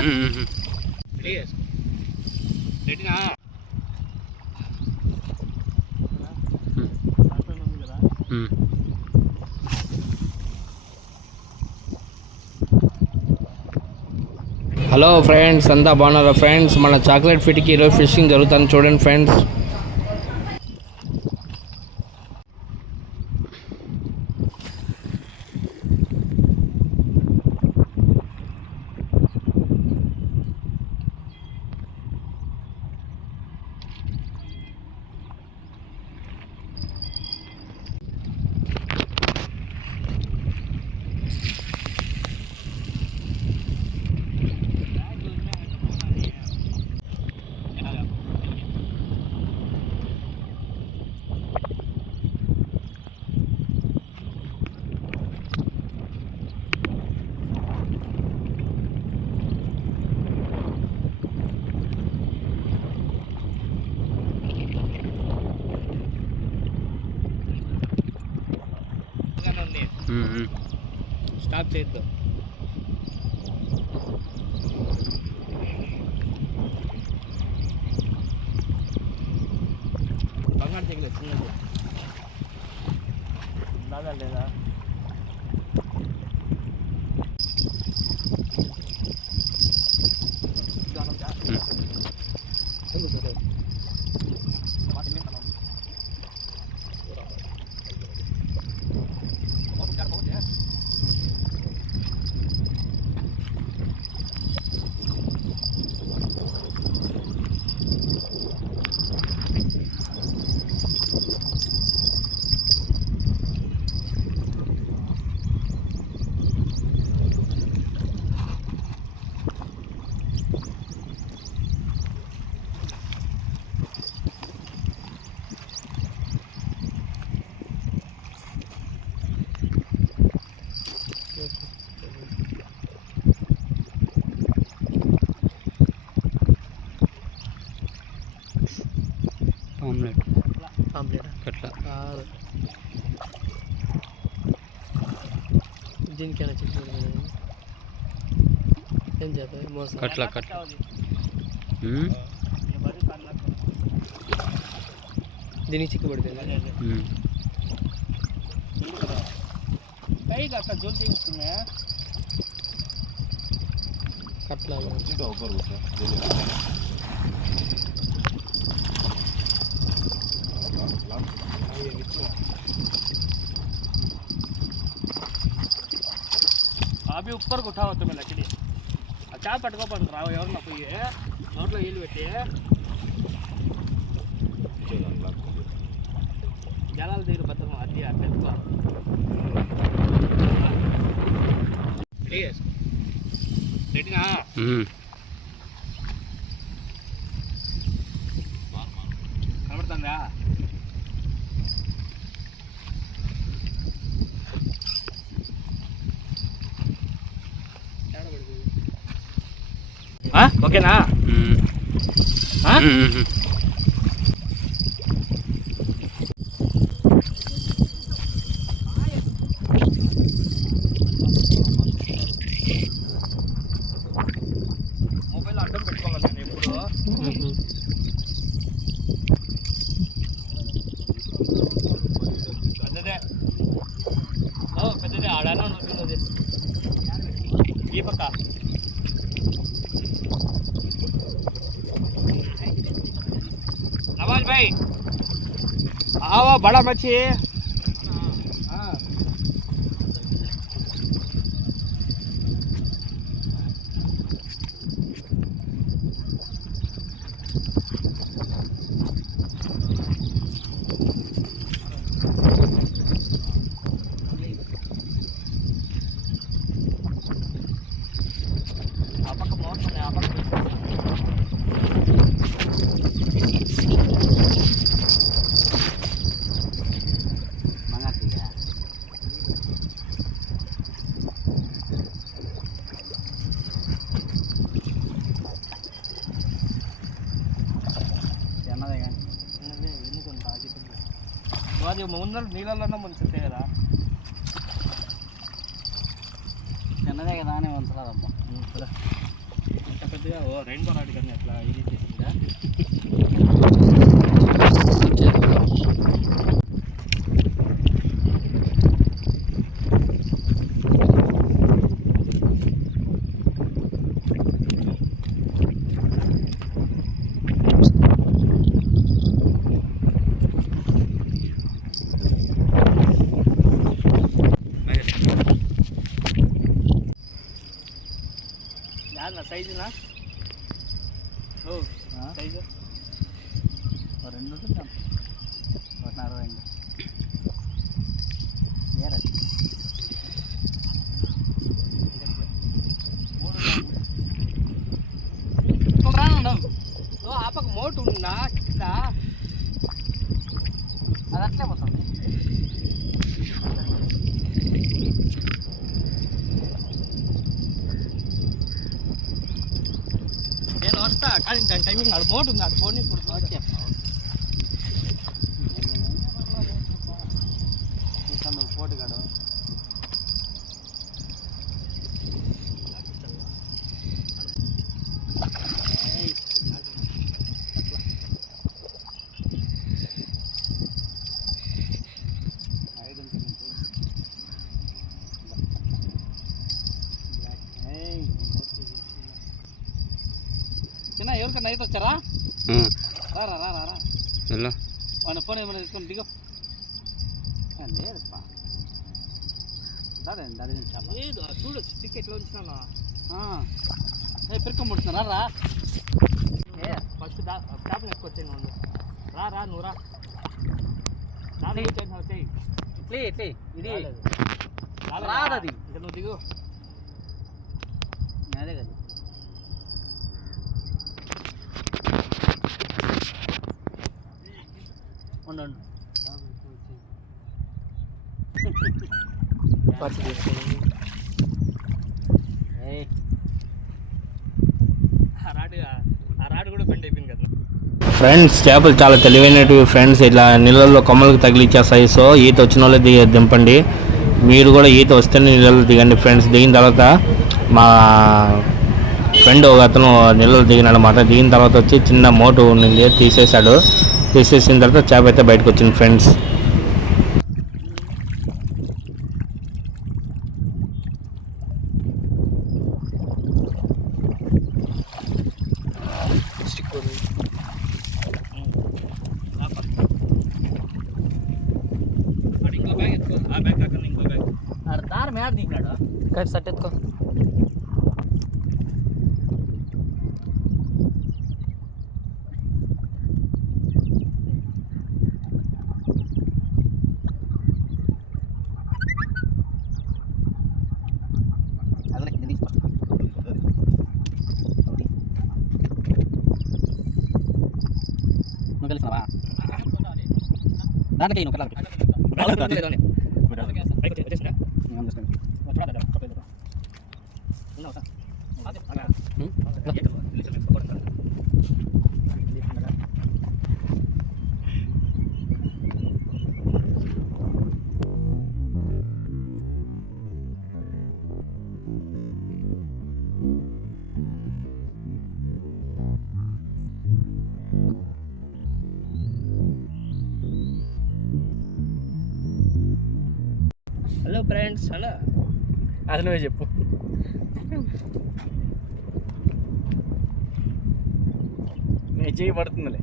Hello friends, అంతా బాగున్నారా friends? మన చాక్లెట్ ఫిట్కి ఈరోజు ఫిషింగ్ జరుగుతుంది చూడండి ఫ్రెండ్స్. స్టాప్ చేయొద్దు. బంగారు తెగలేదు చిన్నది దాదా లేదా ఆమ్లెట్ కట్ల దీనికైనా చెప్పి ఏం చేద్దాం కట్ల కట్ల దీనికి చిక్కుబడుతుంది కట్ల अभी ऊपर को उठाओ तुम्हें लकड़ी अच्छा पटको पड़ रहा हो और ना कोई है नोट लो ये बैठे जलाल देर बता हूं आती है आपको प्लीज रेडी ना కనబడుతుందా? ఓకేనా? మొబైల్ అడ్డం పెట్టుకోవాలి నేను ఎప్పుడు పెద్దదే పెద్దదే ఆడాను ఉంటుంది ఈ పక్క नवाज भाई आओ बड़ा मच्छी आपका बहुत है आपका అది ముందర నీళ్ళలోనే ముంచుతే కదా చిన్నదే కదా అని వంచరాదమ్మా పెద్దగా రెయిన్బో రాడ్ కానీ అట్లా ఇది చేసిందా. సైజునా సైజు 2 ఉంటుంది 1.42 ఆపక మోటు ఉందా కింద అది అట్లే పోతుంది. నేను వస్తా కానీ దాని టైమింగ్ అది మోటు ఉంది అది ఫోన్ ఇప్పుడు నువ్వు పోటుగాడు చిన్న ఎవరికన్నా అయితే వచ్చారా? రా రా రా రా వాళ్ళ ఫోన్ ఏమైనా తీసుకొని దిగో. లేదప్పా లేదు చూడు స్టిక్ ఎట్లా ఉంచినా పెరుకొమ్ముడుతున్నా రా. ఫస్ట్ స్టాప్ వేసుకొచ్చాను వాళ్ళు రా రా నువ్వు రా వచ్చేయి ఇట్లే ఇట్లే ఇది రాదది ఇంకా నువ్వు దిగు అదే కదా. ఉండు ఆ రాడ్ కూడా బెండ్ అయిపోయింది కదా. ఫ్రెండ్స్ చేపలు చాలా తెలివైనవి ఫ్రెండ్స్. ఇట్లా నీళ్ళల్లో కొమ్మలకు తగిలిచ్చేస్తాయి. సో ఈత వచ్చిన వాళ్ళు దింపండి. మీరు కూడా ఈత వస్తే నీళ్ళలో దిగండి ఫ్రెండ్స్. దిగిన తర్వాత మా ఫ్రెండ్ ఒక అతను నీళ్ళలో దిగినాడనమాట. దిగిన తర్వాత వచ్చి చిన్న మోటు ఉండింది తీసేసాడు. తీసేసిన తర్వాత చేప అయితే బయటకు వచ్చింది ఫ్రెండ్స్. ఇంకో బ్యాగ్ ఎత్తుకో ఆ బ్యాగ్ కాకుండా ఇంకో బ్యాగ్ దారి మేడ దిగినాడు కట్ సట్ ఎత్తుకో. నువ్వు కలిసినావా దానికి నువ్వు హలో ఫ్రెండ్స్ అలా అది నువ్వే చెప్పు. నేను చేయి పడుతుందిలే.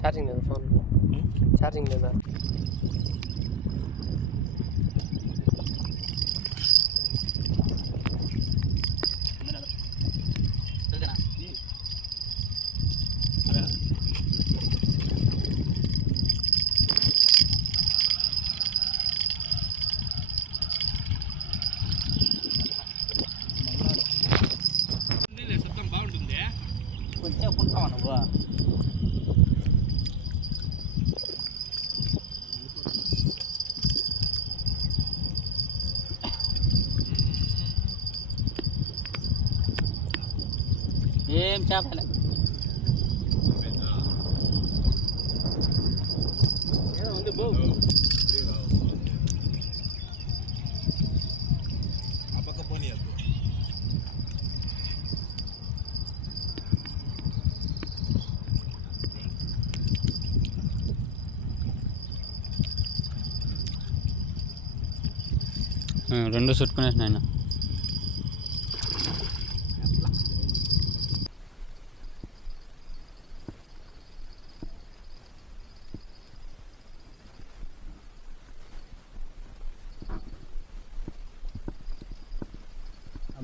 ఛార్జింగ్ లేదా ఫోన్? ఛార్జింగ్ లేదా? కొంచెం ఉంటావా నువ్వు? ఏం చేపలే ఉంది బో రెండు చుట్టుకునేసిన ఆయన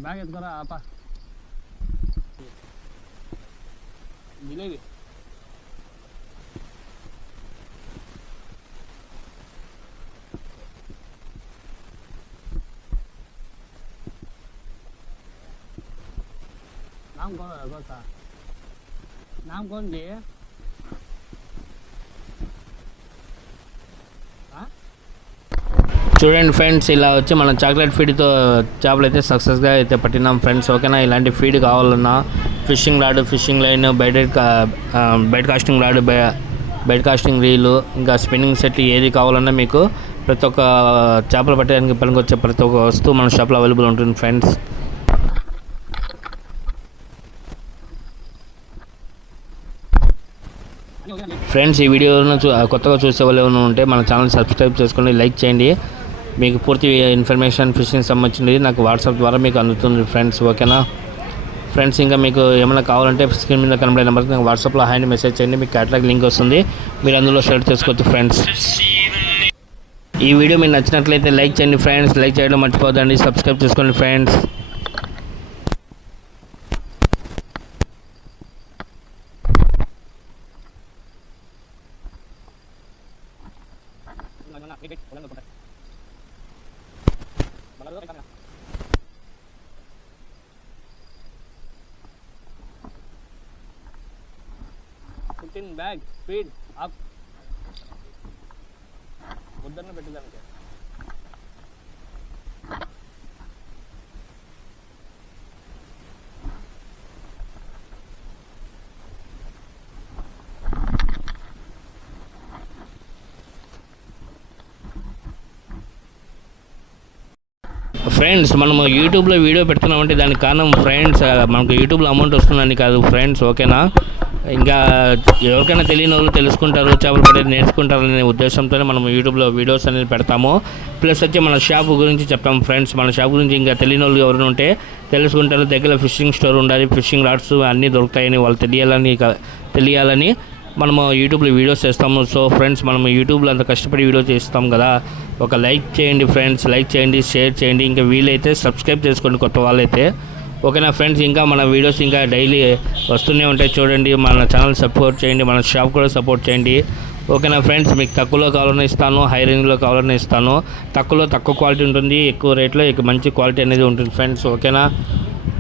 బ్యాగ్ ఎత్తుకోరా ఆపా జిలేబీ नाम कौन है कौन सा नाम कौन दिए చూడండి ఫ్రెండ్స్, ఇలా వచ్చి మనం చాక్లెట్ ఫీడ్తో చేపలు అయితే సక్సెస్గా అయితే పట్టినాం ఫ్రెండ్స్. ఓకేనా, ఇలాంటి ఫీడ్ కావాలన్నా fishing rod, fishing line, bait casting rod, bait casting reel, ఇంకా స్పిన్నింగ్ సెట్ ఏది కావాలన్నా మీకు ప్రతి ఒక్క చేపలు పట్టడానికి పనికొచ్చే ప్రతి ఒక్క వస్తువు మన షాప్లో అవైలబుల్ ఉంటుంది ఫ్రెండ్స్. ఫ్రెండ్స్, ఈ వీడియోను కొత్తగా చూసే వాళ్ళు ఏమైనా ఉంటే మన ఛానల్ సబ్స్క్రైబ్ చేసుకొని లైక్ చేయండి. మీకు పూర్తి ఇన్ఫర్మేషన్ ఫిషింగ్ సంబంధించింది నాకు వాట్సాప్ ద్వారా మీకు అందుతుంది ఫ్రెండ్స్. ఓకేనా ఫ్రెండ్స్, ఇంకా మీకు ఏమైనా కావాలంటే స్క్రీన్ మీద కనబడే నెంబర్కి నాకు వాట్సాప్లో హాయ్ మెసేజ్ చేయండి. మీకు క్యాటలాగ్ లింక్ వస్తుంది, మీరు అందులో షేర్ చేసుకోవచ్చు ఫ్రెండ్స్. ఈ వీడియో మీకు నచ్చినట్లయితే లైక్ చేయండి ఫ్రెండ్స్. లైక్ చేయడం మర్చిపోదండి, సబ్స్క్రైబ్ చేసుకోండి ఫ్రెండ్స్. बैग स्पीड आप उधर में बैठ जाने ఫ్రెండ్స్, మనము యూట్యూబ్లో వీడియో పెడుతున్నామంటే దానికి కారణం ఫ్రెండ్స్ మనకు యూట్యూబ్లో అమౌంట్ వస్తుందని కాదు ఫ్రెండ్స్. ఓకేనా, ఇంకా ఎవరికైనా తెలియని వాళ్ళు తెలుసుకుంటారు, చేపలు పట్టేది నేర్చుకుంటారనే ఉద్దేశంతోనే మనం యూట్యూబ్లో వీడియోస్ అనేది పెడతాము. ప్లస్ వచ్చి మన షాప్ గురించి చెప్తాము ఫ్రెండ్స్. మన షాప్ గురించి ఇంకా తెలియని వాళ్ళు ఎవరైనా ఉంటే తెలుసుకుంటారు. దగ్గర ఫిషింగ్ స్టోర్ ఉండాలి, ఫిషింగ్ రాడ్స్ అన్నీ దొరుకుతాయని వాళ్ళు తెలియాలని మనము యూట్యూబ్లో వీడియోస్ చేస్తాము. సో ఫ్రెండ్స్, మనం యూట్యూబ్లో అంత కష్టపడి వీడియో చేస్తాం కదా, ఒక లైక్ చేయండి ఫ్రెండ్స్, లైక్ చేయండి, షేర్ చేయండి, ఇంకా వీలైతే సబ్స్క్రైబ్ చేసుకోండి కొత్త వాళ్ళైతే. ఓకేనా ఫ్రెండ్స్, ఇంకా మన వీడియోస్ ఇంకా డైలీ వస్తూనే ఉంటాయి చూడండి. మన ఛానల్ సపోర్ట్ చేయండి, మన షాప్ కూడా సపోర్ట్ చేయండి. ఓకేనా ఫ్రెండ్స్, మీకు తక్కువలో కావాలన్నా ఇస్తాను, హై రేంజ్లో కావాలన్నా ఇస్తాను. తక్కువ క్వాలిటీ ఉంటుంది, ఎక్కువ రేట్లో మంచి క్వాలిటీ అనేది ఉంటుంది ఫ్రెండ్స్. ఓకేనా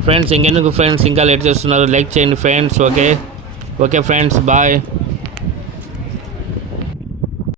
ఫ్రెండ్స్, ఇంకెందుకు ఫ్రెండ్స్ ఇంకా లేట్ చేస్తున్నారు, లైక్ చేయండి ఫ్రెండ్స్. Okay friends, bye.